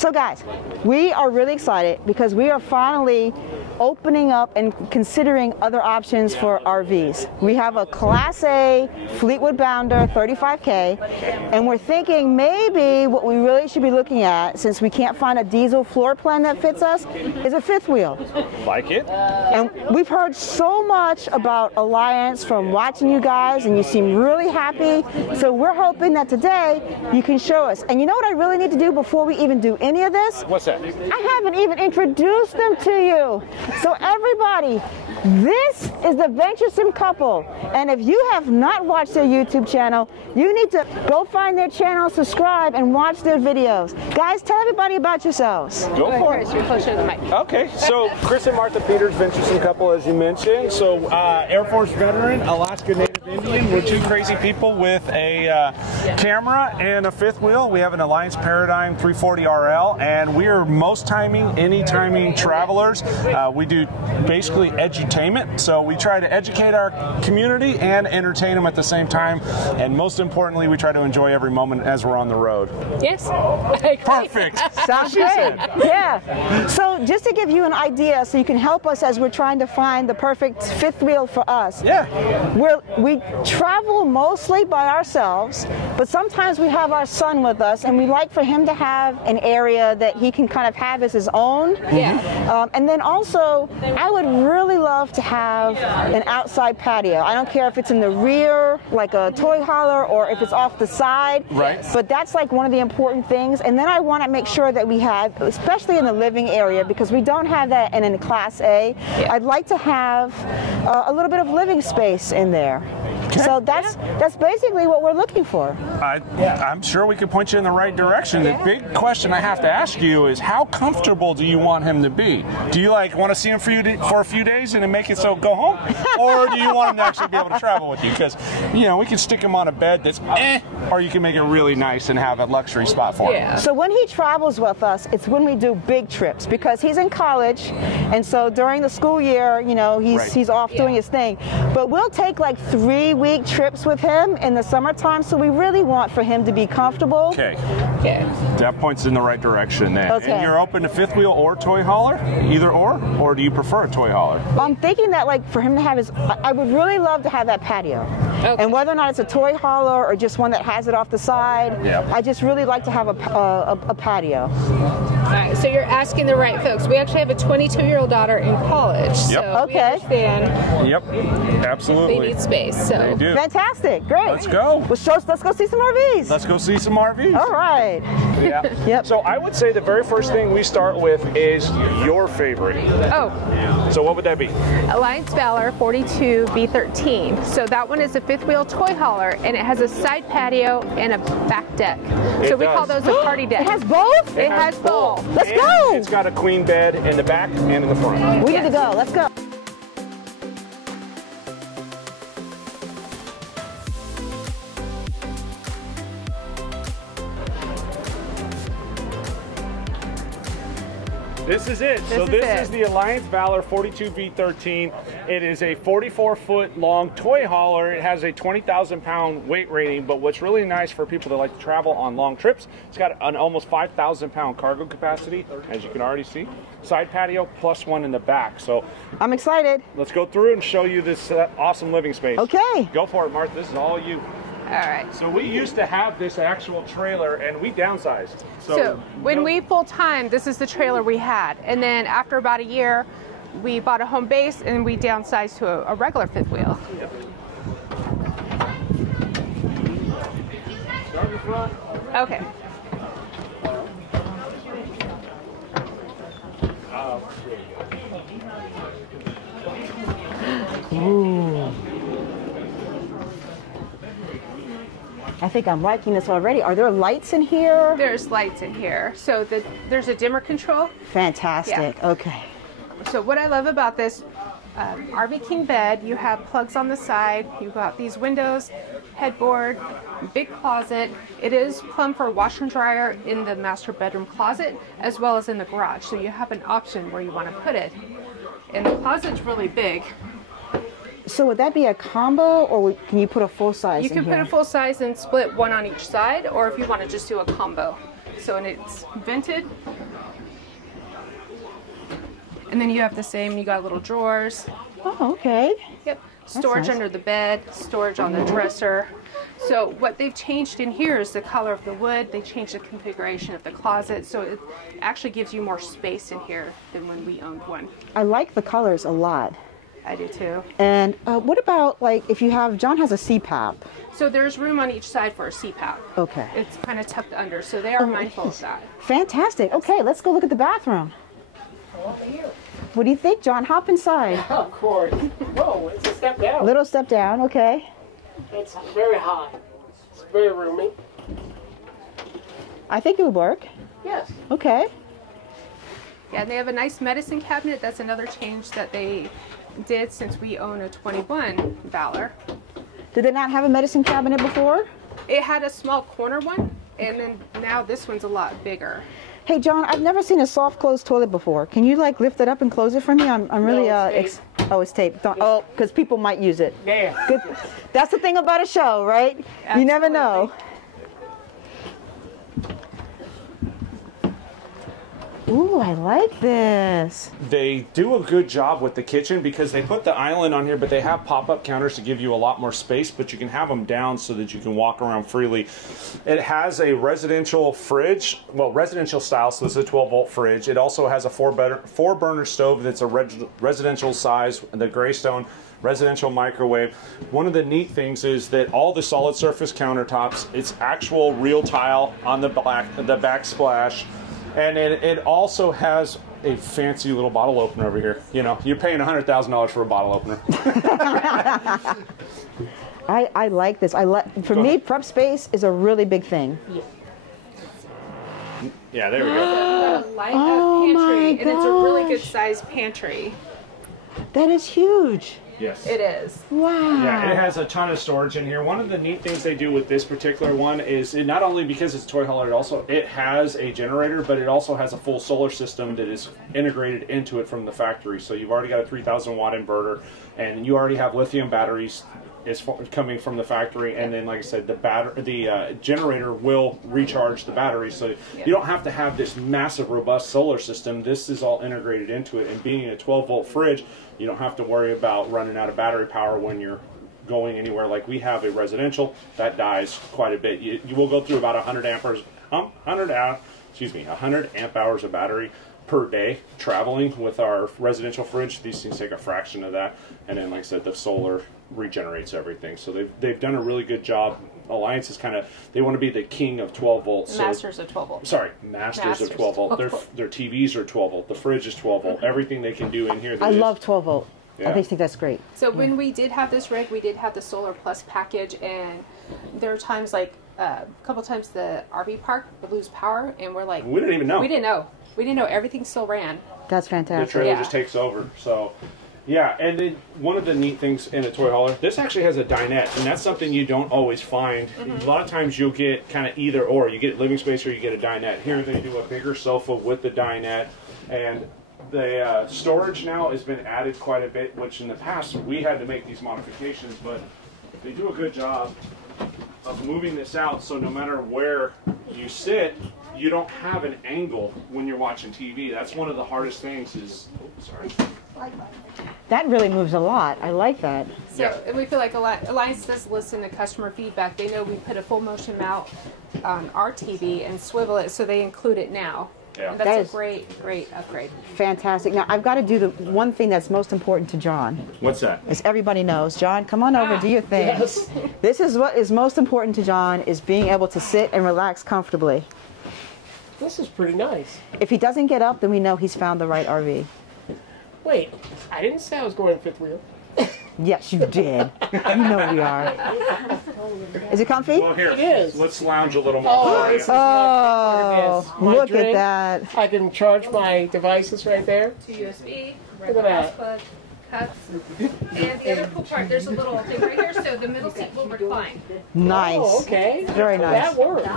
So guys, we are really excited because we are finally opening up and considering other options for RVs. We have a Class A Fleetwood Bounder 35K, and we're thinking maybe what we really should be looking at, since we can't find a diesel floor plan that fits us, is a fifth wheel. Like it? And we've heard so much about Alliance from watching you guys, and you seem really happy. So we're hoping that today you can show us. And you know what I really need to do before we even do any of this? What's that? I haven't even introduced them to you. So everybody, this is the Venturesome couple. And if you have not watched their YouTube channel, you need to go find their channel, subscribe, and watch their videos. Guys, tell everybody about yourselves. Go for it. You're closer to the mic. Okay, so Chris and Martha Peters, Venturesome couple, as you mentioned. So Air Force veteran, Alaska Native Indian. We're two crazy people with a camera and a fifth wheel. We have an Alliance Paradigm 340 RL, and we are most timing, any timing travelers. We do basically edutainment, so we try to educate our community and entertain them at the same time, and most importantly, we try to enjoy every moment as we're on the road. Yes. Perfect. Sounds great. Yeah. So just to give you an idea, so you can help us as we're trying to find the perfect fifth wheel for us. Yeah. We travel mostly by ourselves, but sometimes we have our son with us, and we like for him to have an area that he can kind of have as his own. Yeah. And then also, I would really love to have an outside patio. I don't care if it's in the rear, like a toy hauler, or if it's off the side. Right. But that's like one of the important things. And then I want to make sure that we have, especially in the living area, because we don't have that in a Class A. Yeah. I'd like to have a little bit of living space in there. Okay. So that's basically what we're looking for. I'm sure we could point you in the right direction. The big question I have to ask you is, how comfortable do you want him to be? Do you like want to see him for a few days and then make it so go home, or do you want him to actually be able to travel with you? Because we can stick him on a bed that's or you can make it really nice and have a luxury spot for him. So when he travels with us, it's when we do big trips, because he's in college, and so during the school year, he's off doing his thing. But we'll take like 3-week trips with him in the summertime, so we really want for him to be comfortable. Okay. That points in the right direction then. Okay. And you're open to fifth wheel or toy hauler, either or do you prefer a toy hauler? I'm thinking that like for him to have I would really love to have that patio. Okay. And whether or not it's a toy hauler or just one that has it off the side, I just really like to have a patio. All right, so you're asking the right folks. We actually have a 22-year-old daughter in college, so we understand. Yep, absolutely. They need space. So They do. Fantastic, great. Let's go. Let's go see some RVs. Let's go see some RVs. All right. Yeah. Yep. So I would say the very first thing we start with is your favorite. Oh, So what would that be? Alliance Valor 42 B13. So that one is a fifth wheel toy hauler, and it has a side patio and a back deck. So we call those a party deck. It has both? It has both. Let's And go. It's got a queen bed in the back and in the front. We need to go. Let's go. This is it. This is the Alliance Valor 42B13. It is a 44-foot long toy hauler. It has a 20,000-pound weight rating, but what's really nice for people that like to travel on long trips, it's got an almost 5,000-pound cargo capacity, as you can already see. Side patio plus one in the back. So I'm excited. let's go through and show you this awesome living space. Okay. Go for it, Martha. This is all you. All right. So we used to have this actual trailer, and we downsized. So when we full-time, this is the trailer we had. And then after about a year, we bought a home base and we downsized to a regular fifth wheel. Start in front. Okay. Ooh. I think I'm liking this already. Are there lights in here? There's lights in here. So there's a dimmer control. Fantastic. Yeah. Okay. So what I love about this RV King bed, you have plugs on the side, you've got these windows, headboard, big closet. It is plumb for washer and dryer in the master bedroom closet as well as in the garage. So you have an option where you want to put it. And the closet's really big. So would that be a combo, or can you put a full size You can put a full size and split one on each side, or if you want to just do a combo. So So, and it's vented. And then you have the same, you got little drawers. Oh, okay. Yep. Storage nice. under the bed, storage on the dresser. So what they've changed in here is the color of the wood. They changed the configuration of the closet. So it actually gives you more space in here than when we owned one. I like the colors a lot. I do too. And what about, like, if you have, John has a CPAP. So there's room on each side for a CPAP. Okay. It's kind of tucked under, so they are mindful of that. Fantastic. Okay, let's go look at the bathroom. What do you think, John? Hop inside. Of course. Whoa, it's a step down. Little step down, okay. It's very high. It's very roomy. I think it would work. Yes. Okay. Yeah, and they have a nice medicine cabinet. That's another change that they did since we own a 21 Valor. Did they not have a medicine cabinet before? It had a small corner one, and then now this one's a lot bigger. Hey, John, I've never seen a soft close toilet before. Can you, like, lift it up and close it for me? I'm really, No, it's taped. oh, it's taped. Oh, because people might use it. Yeah. Good. That's the thing about a show, right? You never know. Ooh, I like this. They do a good job with the kitchen because they put the island on here, but they have pop-up counters to give you a lot more space, but you can have them down so that you can walk around freely. It has a residential fridge, well, residential style, so this is a 12-volt fridge. It also has a four-burner stove that's a residential size, the Greystone residential microwave. One of the neat things is that all the solid surface countertops, it's actual real tile on the backsplash. And it also has a fancy little bottle opener over here. You know, you're paying $100,000 for a bottle opener. I like this. For me, prep space is a really big thing. Yeah, there we go. A light Oh my pantry, and it's a really good gosh. sized pantry. That is huge. Yes. It is. Wow. Yeah, it has a ton of storage in here. One of the neat things they do with this particular one is it not only because it's a toy hauler, it has a generator, but it also has a full solar system that is integrated into it from the factory. So you've already got a 3,000 watt inverter, and you already have lithium batteries coming from the factory, and then, like I said, the generator will recharge the battery, so you don't have to have this massive robust solar system. This is all integrated into it, and being a 12-volt fridge, you don't have to worry about running out of battery power when you're going anywhere. Like we have a residential that dies quite a bit. You will go through about 100 amp hours of battery per day traveling with our residential fridge. These things take a fraction of that, and then, like I said, the solar regenerates everything. So they've done a really good job. Alliance is they want to be the king of 12 volts. Masters of 12 volts. Sorry, masters of 12 volt. Their TVs are 12 volt. The fridge is 12 volt. Everything they can do in here. I love 12 volt. Yeah. I think that's great. So when we did have this rig, we did have the Solar Plus package, and there are times like a couple times the RV park would lose power, and we're like, we didn't even know. We didn't know. We didn't know. Everything still ran. That's The fantastic. trailer just takes over. So, yeah, and then one of the neat things in a toy hauler, this actually has a dinette, and that's something you don't always find. A lot of times you'll get kind of either or. You get living space or you get a dinette. Here they do a bigger sofa with the dinette, and the storage now has been added quite a bit, which in the past we had to make these modifications, but they do a good job of moving this out so no matter where you sit, you don't have an angle when you're watching TV. That's one of the hardest things is, That really moves a lot. I like that. So and we feel like Alliance does listen to customer feedback. They know we put a full motion mount on our TV and swivel it, so they include it now. Yeah. And That that's is- a great upgrade. Fantastic. Now, I've got to do the one thing that's most important to John. What's that? As everybody knows, John, come on over, do your thing. Yes. This is what is most important to John, is being able to sit and relax comfortably. This is pretty nice. If he doesn't get up, then we know he's found the right RV. Wait, I didn't say I was going fifth wheel. Yes, you did. You know we are. Is it comfy? Well, here, It is. let's lounge a little more. Oh, for you. this is my Oh, look drink. at that. I can charge my devices right there. 2 USB, Look at that. plug, cups, and the other cool part, there's a little thing right here, so the middle seat will recline. Nice. Oh, okay. Very nice. That works.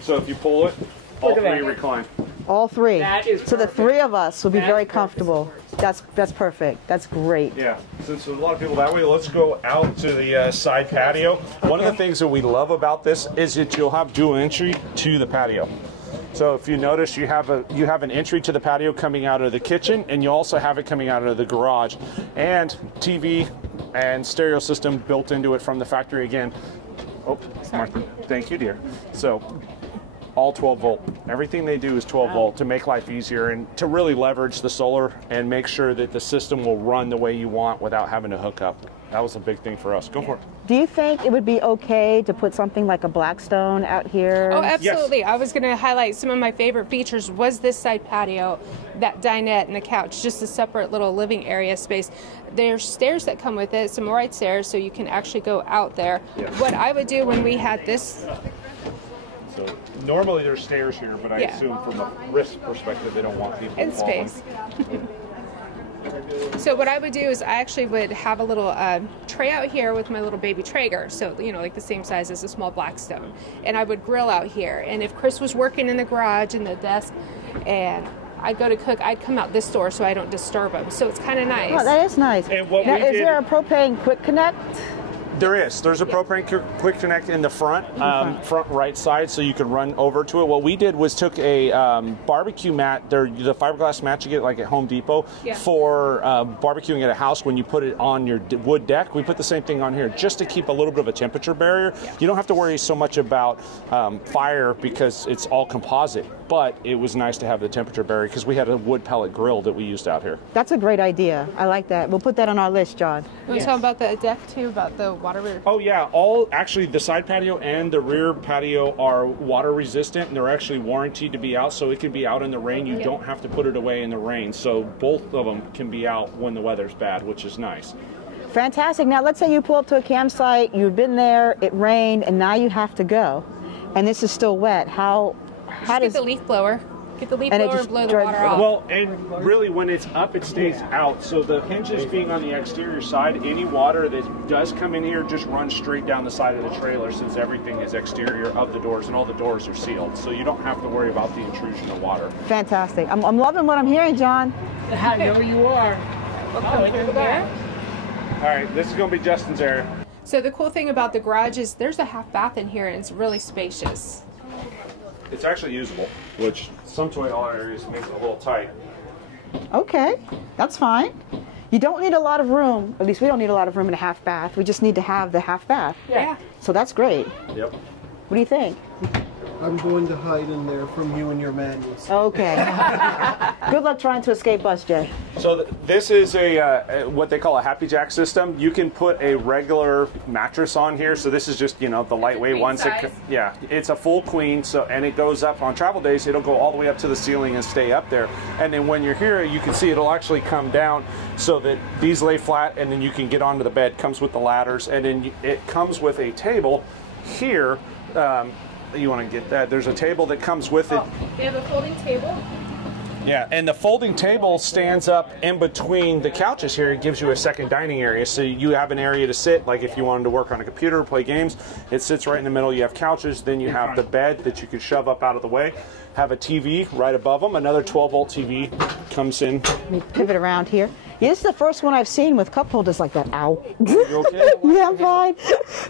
So if you pull it, all Look at three that. recline. All three. That is So the perfect. three of us will be That's very perfect. comfortable. That's perfect. That's great. Yeah, since there's a lot of people that way, let's go out to the side patio. One of the things that we love about this is that you'll have dual entry to the patio. So if you notice, you have an entry to the patio coming out of the kitchen, and you also have it coming out of the garage, and TV and stereo system built into it from the factory again. Oh, Martha, thank you, dear. So all 12 volt. Everything they do is 12 volt to make life easier and to really leverage the solar and make sure that the system will run the way you want without having to hook up. That was a big thing for us. Go for it. Do you think it would be okay to put something like a Blackstone out here? Oh, absolutely. Yes. I was going to highlight some of my favorite features was this side patio, that dinette and the couch, just a separate little living area space. There's stairs that come with it, some ride stairs, so you can actually go out there. Yes. What I would do when we had this... So normally there's stairs here, but I assume from a risk perspective they don't want people in space. So what I would do is I actually would have a little tray out here with my little baby Traeger, so like the same size as a small Blackstone, and I would grill out here. And if Chris was working in the garage in the desk, and I'd go to cook, I'd come out this door so I don't disturb him. So it's kind of nice. Oh, that is nice. And what now, is there a propane quick connect? There is. There's a propane quick connect in the front right side, so you can run over to it. What we did was took a barbecue mat, the fiberglass mat you get like at Home Depot for barbecuing at a house. When you put it on your wood deck, we put the same thing on here just to keep a little bit of a temperature barrier. You don't have to worry so much about fire because it's all composite, but it was nice to have the temperature barrier because we had a wood pellet grill that we used out here. That's a great idea. I like that. We'll put that on our list, John. You want to talk about the deck too, about the water? Oh yeah, actually the side patio and the rear patio are water resistant, and they're actually warranted to be out, so it can be out in the rain. You don't have to put it away in the rain, so both of them can be out when the weather's bad, which is nice. Fantastic. Now let's say you pull up to a campsite, you've been there, it rained, and now you have to go, and this is still wet. How does get the leaf blower? Get the leaf blower and blow the water off. Well, and really when it's up, it stays out. So the hinges being on the exterior side, any water that does come in here just runs straight down the side of the trailer since everything is exterior of the doors and all the doors are sealed. So you don't have to worry about the intrusion of water. Fantastic. I'm loving what I'm hearing, John. I know you are. All right, this is going to be Justin's area. So the cool thing about the garage is there's a half bath in here and it's really spacious. It's actually usable, which some toilet areas makes it a little tight. Okay, that's fine. You don't need a lot of room. At least we don't need a lot of room in a half bath. We just need to have the half bath. Yeah. So that's great. Yep. What do you think? I'm going to hide in there from you and your madness. Okay. Good luck trying to escape us, Jay. So this is what they call a Happy Jack system. You can put a regular mattress on here. So this is just the lightweight ones. Yeah, it's a full queen. So and it goes up on travel days. It'll go all the way up to the ceiling and stay up there. And then when you're here, you can see it'll actually come down so that these lay flat, and then you can get onto the bed. Comes with the ladders, and then it comes with a table here. You want to get that. There's a table that comes with it. They have a folding table. Yeah, and the folding table stands up in between the couches here. It gives you a second dining area, so you have an area to sit, like if you wanted to work on a computer or play games. It sits right in the middle. You have couches, then you have the bed that you can shove up out of the way. Have a TV right above them. Another 12-volt TV comes in. Let me pivot around here. Yeah, this is the first one I've seen with cup holders like that. Ow. You okay? Yeah, I'm fine.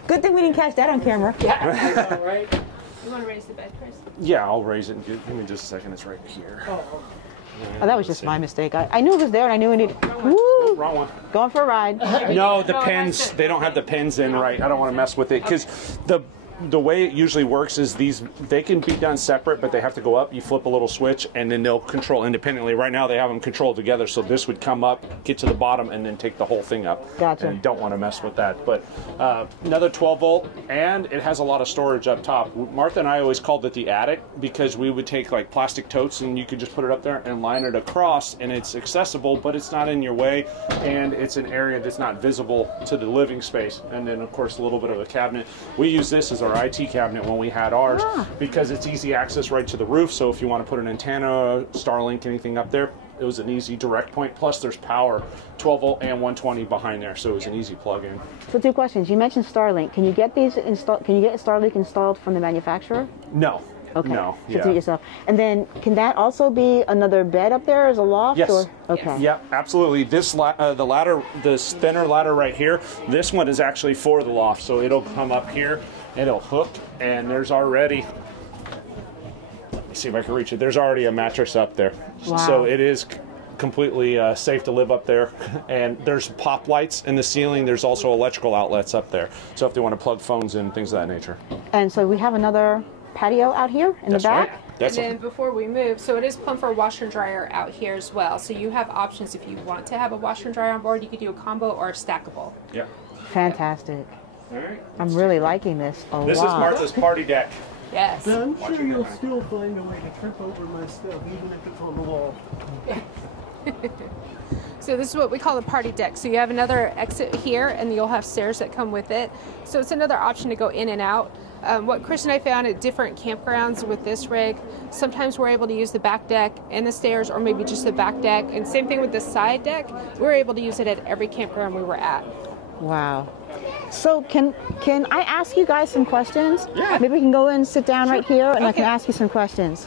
Good thing we didn't catch that on camera. Yeah. All right. You want to raise the bed, Chris? Yeah, I'll raise it. Give me just a second. It's right here. Oh, that was just my mistake. I knew it was there, and I knew it needed. Woo! Oh, wrong one. Going for a ride. No, the pins. They don't have the pins in right. I don't want to mess with it because the way it usually works is they can be done separate, but they have to go up. You flip a little switch, and then they'll control independently. Right now, they have them controlled together, so this would come up, get to the bottom, and then take the whole thing up. Gotcha. And you don't want to mess with that. But another 12-volt, and it has a lot of storage up top. Martha and I always called it the attic because we would take like plastic totes, and you could just put it up there and line it across, and it's accessible, but it's not in your way, and it's an area that's not visible to the living space. And then, of course, a little bit of a cabinet. We use this as our IT cabinet when we had ours because it's easy access right to the roof. So if you want to put an antenna, Starlink, anything up there, it was an easy direct point. Plus there's power, 12 volt and 120 behind there, so it was an easy plug-in. So 2 questions. You mentioned Starlink. Can you get these installed? Can you get Starlink installed from the manufacturer? No. Okay. No. Just do it yourself. And then can that also be another bed up there as a loft? Yes. Or? Okay. Yeah, absolutely. This the ladder, this thinner ladder right here, this one is actually for the loft. So it'll come up here, it'll hook, and there's already, let me see if I can reach it. There's already a mattress up there. Wow. So it is completely safe to live up there. And there's pop lights in the ceiling. There's also electrical outlets up there. So if they want to plug phones in, things of that nature. And so we have another patio out here in the back. Right. That's and then before we move, so it is plumb for a washer and dryer out here as well. So you have options if you want to have a washer and dryer on board. You could do a combo or a stackable. Yeah. Fantastic. All right. I'm really liking this a This lot. is Martha's party deck. Yes. But I'm sure you'll still find a way to trip over my stuff, even if it's on the wall. So this is what we call the party deck. So you have another exit here, and you'll have stairs that come with it. So it's another option to go in and out. What Chris and I found at different campgrounds with this rig, sometimes we're able to use the back deck and the stairs, or maybe just the back deck. And same thing with the side deck. We're able to use it at every campground we were at. Wow. So can I ask you guys some questions? Yeah. Maybe we can go in and sit down right here, and I can ask you some questions.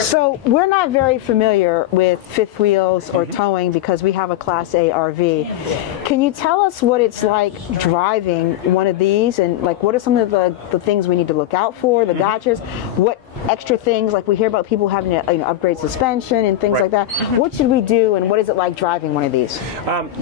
So we're not very familiar with fifth wheels or towing because we have a Class A RV. Can you tell us what it's like driving one of these, and like what are some of the things we need to look out for, the gotchas? What extra things, like we hear about people having to upgrade suspension and things Right. like that. What should we do, and what is it like driving one of these?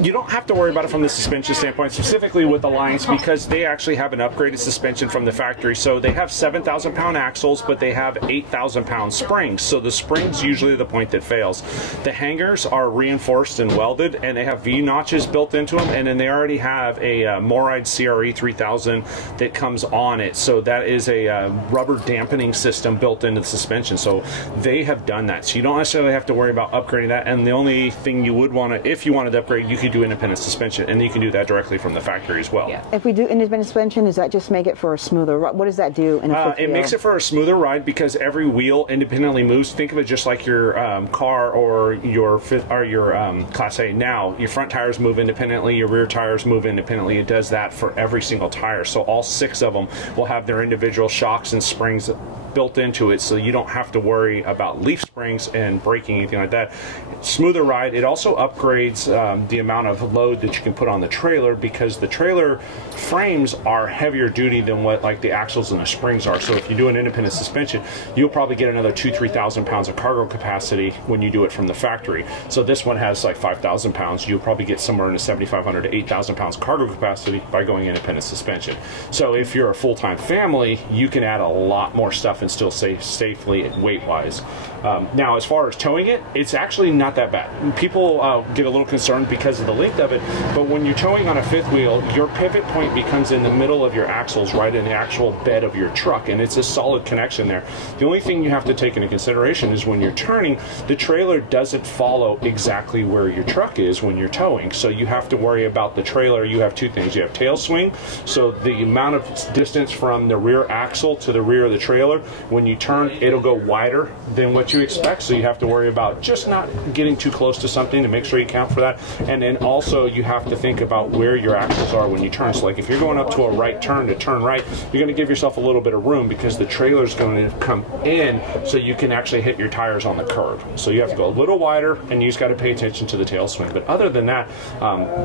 You don't have to worry about it from the suspension standpoint, specifically with Alliance, because they actually have an upgraded suspension from the factory. So they have 7,000-pound axles, but they have 8,000-pound springs. So the springs usually the point that fails. The hangers are reinforced and welded, and they have V-notches built into them, and then they already have a Moride CRE 3000 that comes on it. So that is a rubber dampening system built into the suspension. So they have done that. So you don't necessarily have to worry about upgrading that. And the only thing you would want to, if you wanted to upgrade, you could do independent suspension, and you can do that directly from the factory as well. Yeah. If we do independent suspension, does that just make it for a smoother ride? What does that do in a fifth It wheel? makes it for a smoother ride because every wheel independently moves. Think of it just like your car or your Class A. Now, your front tires move independently, your rear tires move independently. It does that for every single tire. So all 6 of them will have their individual shocks and springs built into it, so you don't have to worry about leaf springs and braking, anything like that. Smoother ride. It also upgrades the amount of load that you can put on the trailer, because the trailer frames are heavier duty than what like the axles and the springs are. So if you do an independent suspension, you'll probably get another 2,000–3,000 pounds of cargo capacity when you do it from the factory. So this one has like 5,000 pounds. You'll probably get somewhere in the 7,500 to 8,000 pounds cargo capacity by going independent suspension. So if you're a full-time family, you can add a lot more stuff and still stay safely weight-wise. Now, as far as towing it, it's actually not that bad. People get a little concerned because of the length of it, but when you're towing on a fifth wheel, your pivot point becomes in the middle of your axles, right in the actual bed of your truck, and it's a solid connection there. The only thing you have to take into consideration is when you're turning, the trailer doesn't follow exactly where your truck is when you're towing, so you have to worry about the trailer. You have 2 things. You have tail swing, so the amount of distance from the rear axle to the rear of the trailer, when you turn, it'll go wider than what you expect, so you have to worry about just not getting too close to something to make sure you count for that. And then also you have to think about where your axles are when you turn. So like if you're going up to a right turn to turn right, you're going to give yourself a little bit of room because the trailer's going to come in so you can actually hit your tires on the curb. So you have to go a little wider, and you just got to pay attention to the tail swing. But other than that,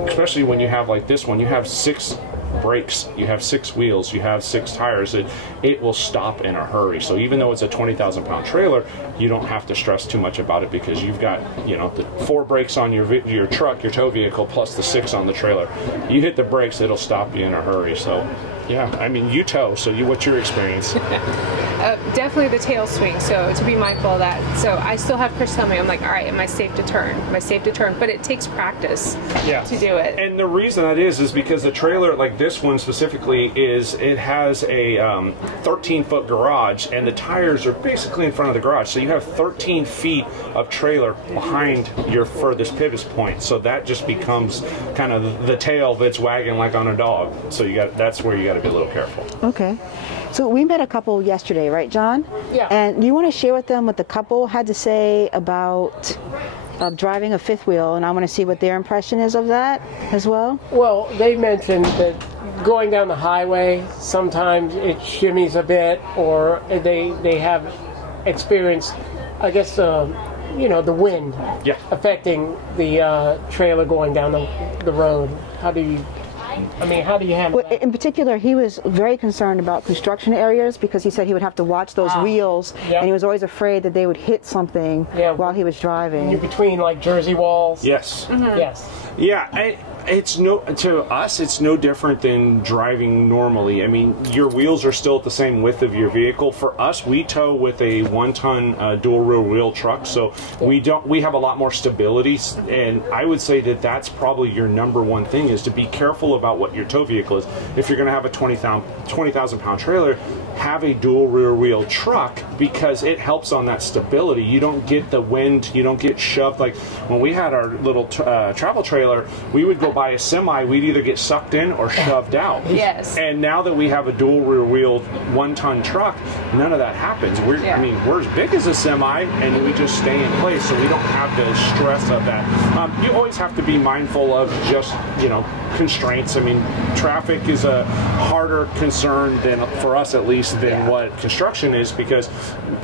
especially when you have like this one, you have 6 brakes, you have 6 wheels, you have 6 tires, it will stop in a hurry. So even though it's a 20,000-pound trailer, you don't have to stress too much about it because you've got, you know, the 4 brakes on your truck, your tow vehicle, plus the 6 on the trailer. You hit the brakes, it'll stop you in a hurry. So yeah, I mean, you tow, so what's your experience? Definitely the tail swing, so to be mindful of that. So I still have Chris tell me, I'm like, all right, am I safe to turn? Am I safe to turn? But it takes practice to do it. And the reason that is because the trailer, like this one specifically, it has a 13-foot garage, and the tires are basically in front of the garage. So you have 13 feet of trailer behind your furthest pivot point. So that just becomes kind of the tail that's wagging like on a dog. So that's where you got to be a little careful. Okay. So we met a couple yesterday, right, John? Yeah. And do you want to share with them what the couple had to say about driving a fifth wheel? And I want to see what their impression is of that as well. Well, they mentioned that going down the highway, sometimes it shimmies a bit, or they have experienced, I guess, you know, the wind affecting the trailer going down the road. How do you handle that? In particular, he was very concerned about construction areas because he said he would have to watch those wheels, and he was always afraid that they would hit something while he was driving. You're between like Jersey walls. Yes. Yes. Yeah. To us, it's no different than driving normally. I mean, your wheels are still at the same width of your vehicle. For us, we tow with a 1-ton dual rear wheel truck, so we have a lot more stability. And I would say that that's probably your number one thing, is to be careful about what your tow vehicle is. If you're going to have a 20,000 pound trailer, have a dual rear wheel truck, because it helps on that stability. You don't get the wind, you don't get shoved. Like when we had our little travel trailer, we would go by a semi, we'd either get sucked in or shoved out. Yes. And now that we have a dual rear wheel 1-ton truck, none of that happens. I mean, we're as big as a semi, and we just stay in place, so we don't have the stress of that. You always have to be mindful of just, you know, constraints. I mean, traffic is a harder concern than, for us at least, than what construction is, because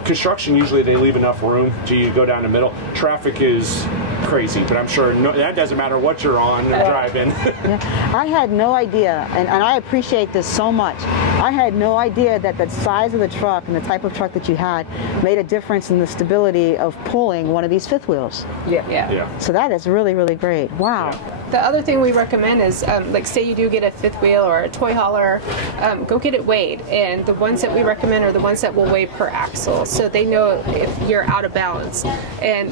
construction, usually they leave enough room to go down the middle. Traffic is crazy, but I'm sure that doesn't matter what you're on or driving. I had no idea, and I appreciate this so much. I had no idea that the size of the truck and the type of truck that you had made a difference in the stability of pulling one of these fifth wheels. Yeah. So that is really, really great. Wow. The other thing we recommend is, like, say you do get a fifth wheel or a toy hauler, go get it weighed. And the ones that we recommend are the ones that will weigh per axle, so they know if you're out of balance. And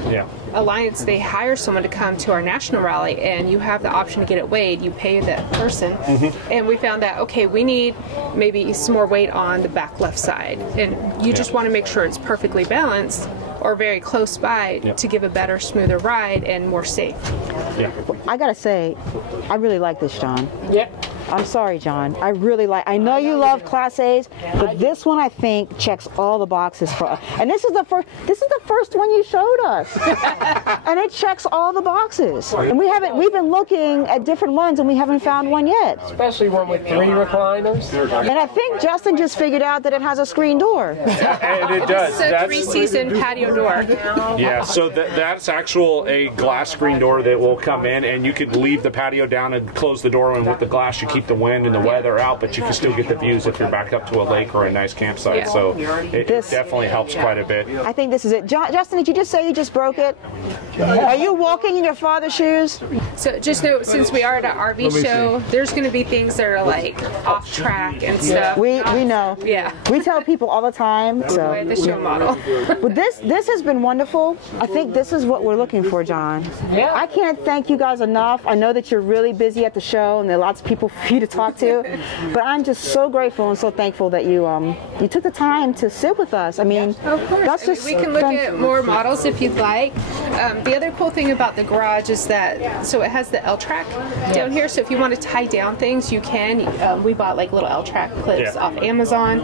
Alliance, they hire someone to come to our national rally, and you have the option to get it weighed. You pay that person, and we found that, okay, we need maybe some more weight on the back left side, and you just want to make sure it's perfectly balanced or very close by to give a better, smoother ride and more safe. I gotta say, I really like this, John. I'm sorry, John. I know you love Class A's, but this one I think checks all the boxes for us. And this is the first one you showed us. And it checks all the boxes. And we've been looking at different ones and we haven't found one yet. Especially one with 3 recliners. And I think Justin just figured out that it has a screen door. And it does. It's a 3-season patio door. Yeah, so that's a glass screen door that will come in, and you could leave the patio down and close the door, and with the glass you keep the wind and the weather out, but you can still get the views if you're back up to a lake or a nice campsite. So it definitely helps quite a bit. I think this is it. Justin, did you just say you just broke it? Are you walking in your father's shoes? So just know, since we are at an RV show, there's going to be things that are like off track and stuff. We know. Yeah. We tell people all the time. So The show model. But this has been wonderful. I think this is what we're looking for, John. I can't thank you guys enough. I know that you're really busy at the show and there are lots of people for you to talk to, but I'm just so grateful and so thankful that you took the time to sit with us. I mean, of course. that's just we can look at more models if you'd like. The other cool thing about the garage is that, so it has the L-track down here, so if you want to tie down things, you can. We bought like little L-track clips off Amazon,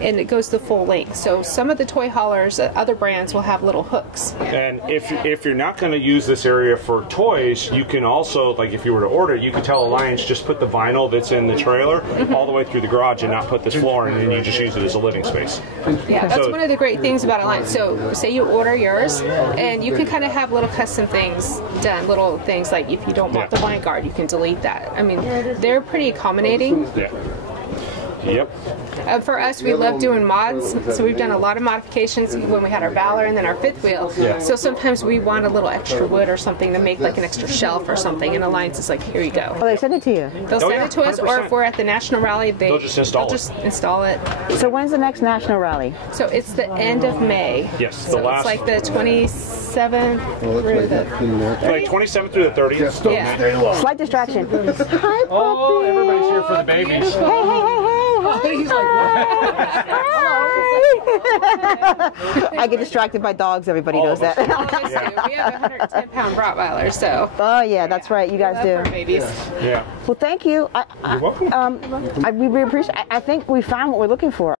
and it goes the full length. So some of the toy haulers, other brands, will have little hooks. And if you're not going to use this area for toys, you can also, like if you were to order, you could tell Alliance just put the vinyl that's in the trailer all the way through the garage and not put this floor in, and you just use it as a living space. Yeah, that's one of the great things about Alliance. So say you order yours, and you can kind of have little custom things done, little things like if you don't want the blind guard, you can delete that. I mean, they're pretty accommodating. Yep. For us, we love doing mods, so we've done a lot of modifications when we had our Valor and then our fifth wheel. So sometimes we want a little extra wood or something to make like an extra shelf or something, and Alliance is like, here you go. Oh, they send it to you? They'll send it to us, 100%. or if we're at the National Rally, they'll just install it. So when's the next National Rally? So it's the end of May. Yes, so it's like the 27th through the 30th. Like 27th through the 30th. Yeah. Slight distraction. Hi, puppy. Oh, everybody's here for the babies. Hey. He's like, I get distracted by dogs. Everybody knows that. All of us do. We have a 110-pound Rottweiler, so. Oh yeah, that's right. You guys do. Our babies. Yeah. Well, thank you. You're welcome. We appreciate. I think we found what we're looking for.